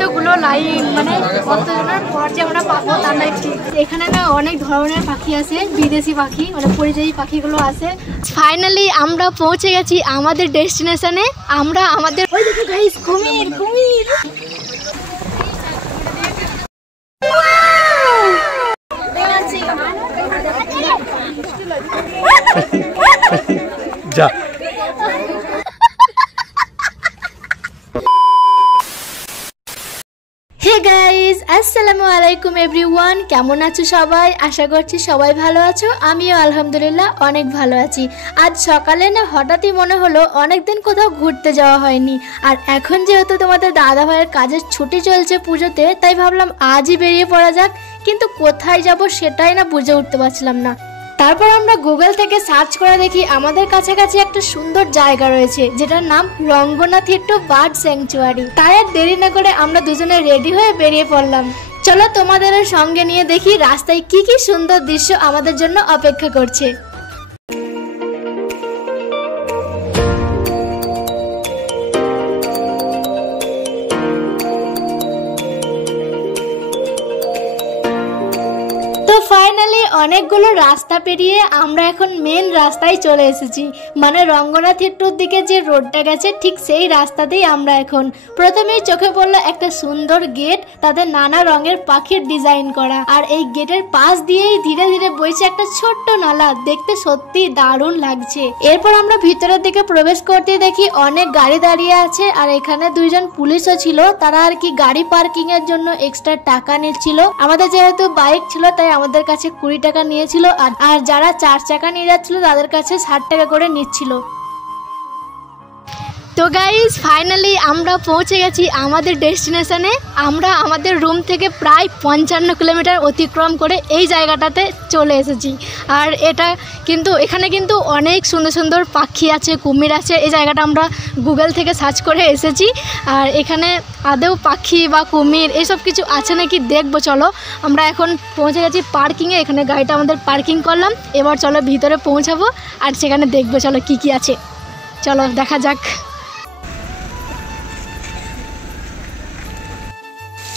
এতগুলো লাইন, মানে কতজনের পর যে আমরা পাবো তার নাই ঠিক। এখানে না অনেক ধরনের পাখি আছে, বিদেশি পাখি, মানে পরিযায়ী পাখিগুলো আছে। ফাইনালি আমরা পৌঁছে গেছি আমাদের ডেস্টিনেশনে। আমরা আমাদের ওই দেখো গাইস, কুমির কুমির। যা হে গাইজ, আসসালামু আলাইকুম এভরিওয়ান। কেমন আছো সবাই? আশা করছি সবাই ভালো আছো। আমিও আলহামদুলিল্লাহ অনেক ভালো আছি। আজ সকালে না হঠাৎই মনে হলো অনেকদিন কোথাও ঘুরতে যাওয়া হয়নি, আর এখন যেহেতু তোমাদের দাদা ভাইয়ের কাজের ছুটি চলছে পুজোতে, তাই ভাবলাম আজই বেরিয়ে পড়া যাক। কিন্তু কোথায় যাব সেটাই না বুঝে উঠতে পারছিলাম না। তারপর আমরা গুগল থেকে সার্চ করে দেখি আমাদের কাছাকাছি একটা সুন্দর জায়গা রয়েছে, যেটার নাম রঙ্গনাথিট্টু বার্ড স্যাংচুয়ারি। তাই আর দেরি না করে আমরা দুজনে রেডি হয়ে বেরিয়ে পড়লাম। চলো তোমাদের সঙ্গে নিয়ে দেখি রাস্তায় কি কি সুন্দর দৃশ্য আমাদের জন্য অপেক্ষা করছে। ফাইনালি অনেকগুলো রাস্তা পেরিয়ে আমরা এখন মেন রাস্তায় চলে এসেছি, মানে রঙ্গনাথিট্টুর দিকে যে রোডটা গেছে ঠিক সেই রাস্তাতেই আমরা এখন। প্রথমেই চোখে পড়লো একটা সুন্দর গেট, তাতে নানা রঙের পাখির ডিজাইন করা, আর এই গেটের পাশ দিয়েই ধীরে ধীরে বইছে একটা ছোট্ট নালা, দেখতে সত্যি দারুণ লাগছে। এরপর আমরা ভিতরের দিকে প্রবেশ করতে দেখি অনেক গাড়ি দাঁড়িয়ে আছে, আর এখানে দুইজন পুলিশও ছিল। তারা আর কি গাড়ি পার্কিং এর জন্য এক্সট্রা টাকা নিচ্ছিল। আমাদের যেহেতু বাইক ছিল তাই আমাদের কাছে 20 টাকা নিয়েছিল, আর যারা 4 চাকা নিয়ে যাচ্ছিল তাদের কাছে 60 টাকা করে নিচ্ছিল। তো গাইজ ফাইনালি আমরা পৌঁছে গেছি আমাদের ডেস্টিনেশনে। আমরা আমাদের রুম থেকে প্রায় 55 কিলোমিটার অতিক্রম করে এই জায়গাটাতে চলে এসেছি। আর এটা কিন্তু এখানে কিন্তু অনেক সুন্দর সুন্দর পাখি আছে, কুমির আছে। এই জায়গাটা আমরা গুগল থেকে সার্চ করে এসেছি, আর এখানে আদৌ পাখি বা কুমির এসব কিছু আছে নাকি দেখবো। চলো আমরা এখন পৌঁছে গেছি পার্কিংয়ে, এখানে গাড়িটা আমাদের পার্কিং করলাম। এবার চলো ভিতরে পৌঁছাবো আর সেখানে দেখবো চলো কি কি আছে। চলো দেখা যাক।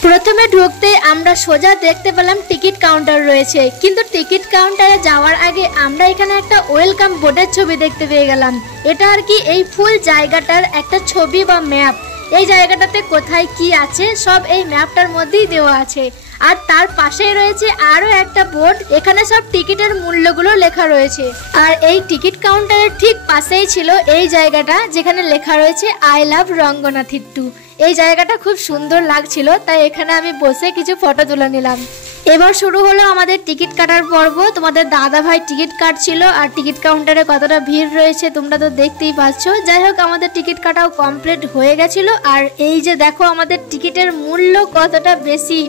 প্রথমে ঢুকতে আমরা সোজা দেখতে পেলাম টিকিট কাউন্টার রয়েছে, কিন্তু টিকিট কাউন্টারে যাওয়ার আগে আমরা এখানে একটা ওয়েলকাম বোর্ডের ছবি দেখতে পেয়ে গেলাম। এটা আর কি এই ফুল জায়গাটার একটা ছবি বা ম্যাপ। এই জায়গাটাতে কোথায় কি আছে সব এই ম্যাপটার মধ্যেই দেওয়া আছে। আর তার পাশেই রয়েছে আরো একটা বোর্ড, এখানে সব টিকিটের মূল্যগুলো লেখা রয়েছে। আর এই টিকিট কাউন্টারের ঠিক পাশেই ছিল এই জায়গাটা, যেখানে লেখা রয়েছে আই লাভ রঙ্গনাথিট্টু। এই জায়গাটা খুব সুন্দর লাগছিল, তাই এখানে আমি বসে কিছু ফটো তুলে নিলাম। এবার শুরু হলো আমাদের টিকিট কাটার পর্ব। তোমাদের দাদা ভাই টিকিট কাটছিল, আর টিকিট কাউন্টারে কতটা ভিড় রয়েছে তোমরা তো দেখতেই পাচ্ছ। যাই হোক আমাদের টিকিট কাটাও কমপ্লিট হয়ে গেছিল। আর এই যে দেখো আমাদের টিকিটের মূল্য কতটা বেশি।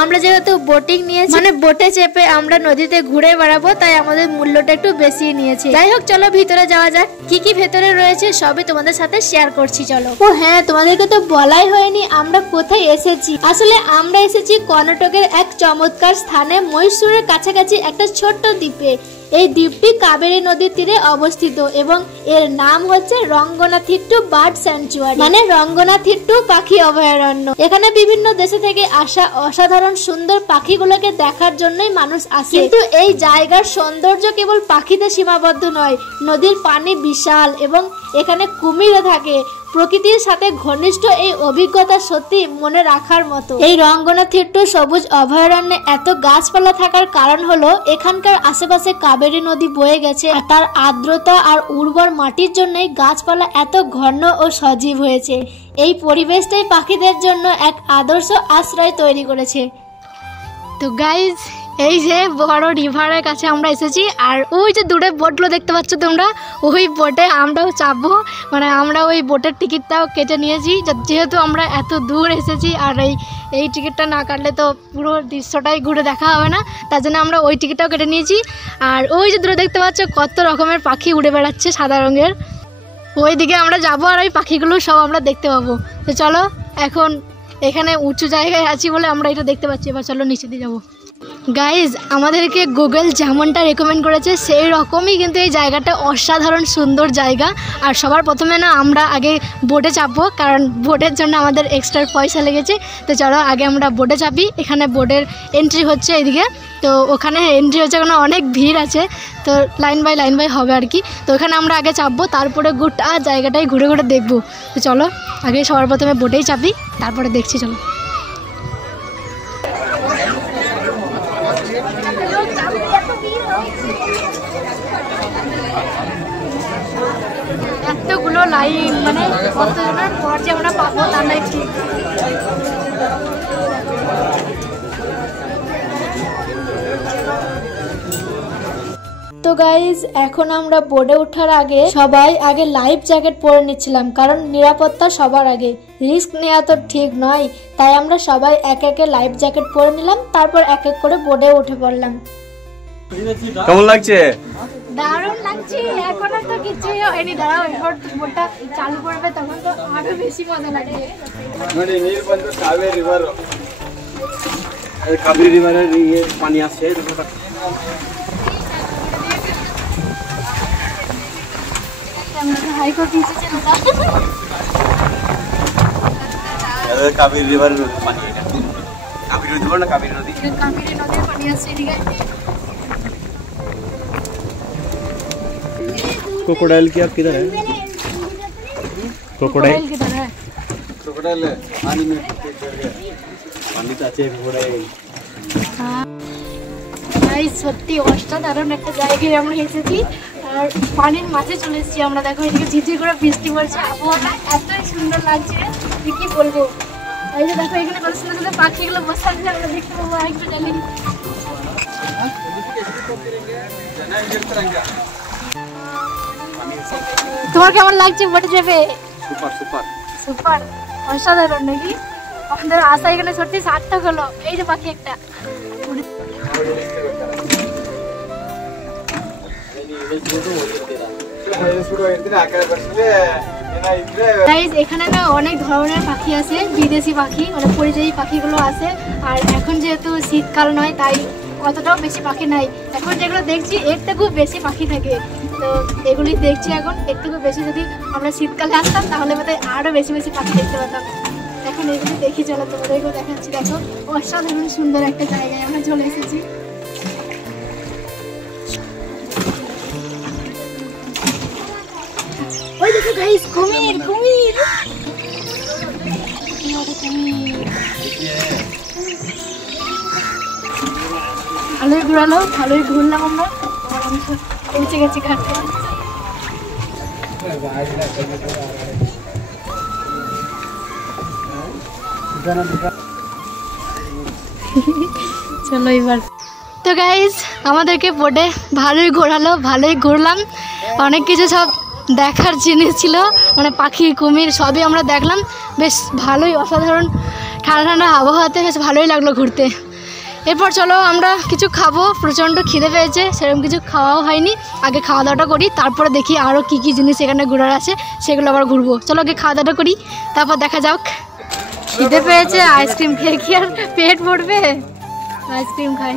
আমরা যেহেতু বোটিং নিয়েছি, মানে বোটে চেপে আমরা নদীতে ঘুরে বেড়াবো, তাই আমাদের মূল্যটা একটু বেশি নিয়েছে। যাই হোক চলো ভিতরে যাওয়া যাক। কি কি ভেতরে রয়েছে সবই তোমাদের সাথে শেয়ার করছি চলো। ও হ্যাঁ, তোমাদেরকে তো বলাই হয়নি আমরা কোথায় এসেছি। আসলে আমরা এসেছি কর্ণাটকের এক চমৎকার স্থানে, মহীশূরের কাছাকাছি একটা ছোট্ট দ্বীপে। এই দ্বীপটি কাবেরী নদীর তীরে অবস্থিত এবং এর নাম হচ্ছে রঙ্গনাথিট্টু বার্ড স্যাংচুয়ারি, মানে রঙ্গনাথিট্টু পাখি অভয়ারণ্য। এখানে বিভিন্ন দেশে থেকে আসা অসাধারণ সুন্দর পাখিগুলোকে দেখার জন্যই মানুষ আসে। কিন্তু এই জায়গার সৌন্দর্য কেবল পাখিতে সীমাবদ্ধ নয়, নদীর পানি বিশাল এবং এখানে কুমিরও থাকে। প্রকৃতির সাথে ঘনিষ্ঠ এই অভিজ্ঞতা সত্যি মনে রাখার মতো। এই রঙ্গনাথিট্টু সবুজ অভয়ারণ্যে এত গাছপালা থাকার কারণ হলো এখানকার আশেপাশে কাবেরী নদী বয়ে গেছে, আর তার আর্দ্রতা আর উর্বর মাটির জন্যই গাছপালা এত ঘন ও সজীব হয়েছে। এই পরিবেশটাই পাখিদের জন্য এক আদর্শ আশ্রয় তৈরি করেছে। তো গাইজ এই যে বড় রিভারের কাছে আমরা এসেছি, আর ওই যে দূরে বোটগুলো দেখতে পাচ্ছ তোমরা, ওই বোটে আমরাও চাপবো। মানে আমরা ওই বোটের টিকিটটাও কেটে নিয়েছি, যেহেতু আমরা এত দূর এসেছি। আর এই টিকিটটা না কাটলে তো পুরো দৃশ্যটাই ঘুরে দেখা হবে না, তার জন্য আমরা ওই টিকিটটাও কেটে নিয়েছি। আর ওই যে দূরে দেখতে পাচ্ছ কত রকমের পাখি উড়ে বেড়াচ্ছে সাদা রঙের, ওই দিকে আমরা যাবো আর ওই পাখিগুলো সব আমরা দেখতে পাবো। তো চলো এখন এখানে উঁচু জায়গায় আছি বলে আমরা এটা দেখতে পাচ্ছি, এবার চলো নিচে দিয়ে যাবো। গাইজ আমাদেরকে গুগল যেমনটা রেকমেন্ড করেছে সেই রকমই কিন্তু এই জায়গাটা অসাধারণ সুন্দর জায়গা। আর সবার প্রথমে না আমরা আগে বোটে চাপবো, কারণ বোটের জন্য আমাদের এক্সট্রা পয়সা লেগেছে। তো চলো আগে আমরা বোটে চাপি। এখানে বোটের এন্ট্রি হচ্ছে এইদিকে, তো ওখানে এন্ট্রি হচ্ছে, ওখানে অনেক ভিড় আছে, তো লাইন বাই হবে আর কি। তো ওখানে আমরা আগে চাপবো, তারপরে গোটা জায়গাটাই ঘুরে ঘুরে দেখবো। তো চলো আগে সবার প্রথমে বোটেই চাপি, তারপরে দেখছি। চলো এতগুলো লাইন, মানে কতজনের পর যে আমরা পাবো তা নাই ঠিক। তো গাইজ এখন আমরা বোর্ডে ওঠার আগে সবাই আগে লাইফ জ্যাকেট পরে নিচ্ছিলাম, কারণ নিরাপত্তা সবার আগে, রিস্ক নেওয়া তো ঠিক নয়। তাই আমরা সবাই এক একে লাইফ জ্যাকেট পরে নিলাম, তারপর এক এক করে বোর্ডে উঠে পড়লাম। কেমন লাগছে? দারুণ লাগছে। এখন তো কিছুই হয়নি, দাঁড়াও এবার বোটটা চালু করবে, তখন তো আরো বেশি মজা লাগবে। মানে নীল বন্ধ কাবেরী রিভার, কাবেরী রিভারের পানি আসছে। কাবেরী রিভারের পানি, এটা কাবেরী নদী না, কাবেরী নদী, কাবেরী নদীর পানি আসছে এদিকে। क्रोकोडाइल की आप किधर है? क्रोकोडाइल किधर है? क्रोकोडाइल पानी में, पानी तो अच्छे क्रोकोडाइल। গাইস সত্যি অসাধারণ একটা জায়গায় আমরা এসেছি, আর পানির মাঝে চলে এসেছি আমরা। দেখো এদিকে ঝিরঝির করে বৃষ্টি পড়ছে, আবহাওয়াটা এতই সুন্দর লাগছে যে কি বলবো। এই যে দেখো এখানে কত সুন্দর সুন্দর পাখিগুলো বসে আছে, আমরা দেখতে পাবো একটু জানি। তোমার কেমন লাগছে বোটে চেপে? সুপার সুপার সুপার, অসাধারণ নাকি? আমাদের আশা এখানে সত্যি সার্থক হলো। এই যে পাখি একটা। এখানে না অনেক ধরনের পাখি আছে, বিদেশি পাখি, মানে পরিযায়ী পাখিগুলো আছে। আর এখন যেহেতু শীতকাল নয়, তাই অতটাও বেশি পাখি নাই। এখন যেগুলো দেখছি এর থেকেও বেশি পাখি থাকে, তো এগুলি দেখছি এখন। এর থেকেও বেশি যদি আমরা শীতকালে আসতাম তাহলে বোধহয় আরও বেশি বেশি পাখি দেখতে পেতাম। এখন এগুলি দেখি, চলো তোমাদেরকেও দেখাচ্ছি। দেখো অসাধারণ সুন্দর একটা জায়গায় আমরা চলে এসেছি। ওই দেখো গাইস, কুমির কুমির ভালোই ঘুরালো, ভালোই ঘুরলাম আমরা। পৌঁছে গেছি ঘাটে। চলো এবার। তো গাইস আমাদেরকে বোটে ভালোই ঘোরালো, ভালোই ঘুরলাম। অনেক কিছু সব দেখার জিনিস ছিল, মানে পাখি কুমির সবই আমরা দেখলাম। বেশ ভালোই, অসাধারণ ঠান্ডা ঠান্ডা আবহাওয়াতে বেশ ভালোই লাগলো ঘুরতে। এরপর চলো আমরা কিছু খাবো, প্রচণ্ড খিদে পেয়েছে, সেরকম কিছু খাওয়াও হয়নি। আগে খাওয়া দাওয়াটা করি, তারপরে দেখি আরও কী কী জিনিস এখানে ঘোরার আছে, সেগুলো আবার ঘুরবো। চলো আগে খাওয়া দাওয়াটা করি, তারপর দেখা যাক। খিদে পেয়েছে, আইসক্রিম খেয়ে কি আর পেট ভরবে? আইসক্রিম খাই।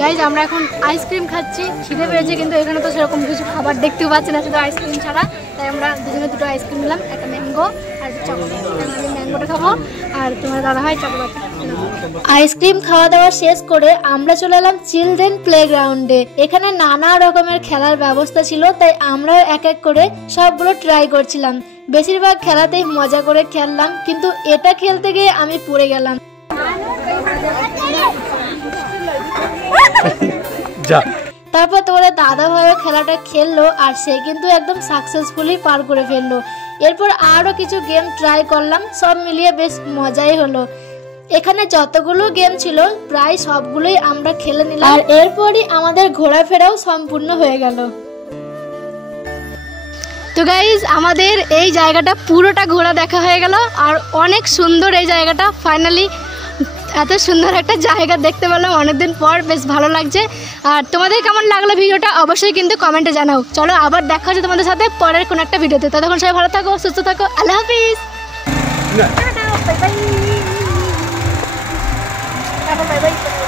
গাইজ আমরা এখন আইসক্রিম খাচ্ছি, খিদে পেয়েছে, কিন্তু এখানে তো সেরকম কিছু খাবার দেখতেও পাচ্ছি না, শুধু আইসক্রিম ছাড়া। তাই আমরা দুজনে দুটো আইসক্রিম নিলাম, একটা ম্যাঙ্গো আর চকোলেট। আমি ম্যাঙ্গোটা খাবো আর তোমার দাদা ভাই চকোলেট। আইসক্রিম খাওয়া দাওয়া শেষ করে আমরা চলে এলাম চিলড্রেন প্লেগ্রাউন্ডে। এখানে নানা রকমের খেলার ব্যবস্থা ছিল, তাই আমরাও এক এক করে সবগুলো ট্রাই করছিলাম। বেশিরভাগ খেলাতেই মজা করে খেললাম, কিন্তু এটা খেলতে গিয়ে আমি পড়ে গেলাম। তারপর তোমাদের দাদা ভাইও খেলাটা খেললো, আর সে কিন্তু একদম সাকসেসফুলি পার করে ফেললো। এরপর আরো কিছু গেম ট্রাই করলাম, সব মিলিয়ে বেশ মজাই হলো। এখানে যতগুলো গেম ছিল প্রায় সবগুলোই আমরা খেলে নিলাম, আর এরপরই আমাদের ঘোরাফেরাও সম্পূর্ণ হয়ে গেল। তো গাইজ আমাদের এই জায়গাটা পুরোটা ঘোরা দেখা হয়ে গেল, আর অনেক সুন্দর এই জায়গাটা। ফাইনালি এত সুন্দর একটা জায়গা দেখতে পেলাম অনেকদিন পর, বেশ ভালো লাগছে। আর তোমাদের কেমন লাগলো ভিডিওটা অবশ্যই কিন্তু কমেন্টে জানাও। চলো আবার দেখা হচ্ছে তোমাদের সাথে পরের কোনো একটা ভিডিওতে। ততক্ষণ সবাই ভালো থাকো, সুস্থ থাকো, আল্লাহ হাফিজ। এখন বাই বাই।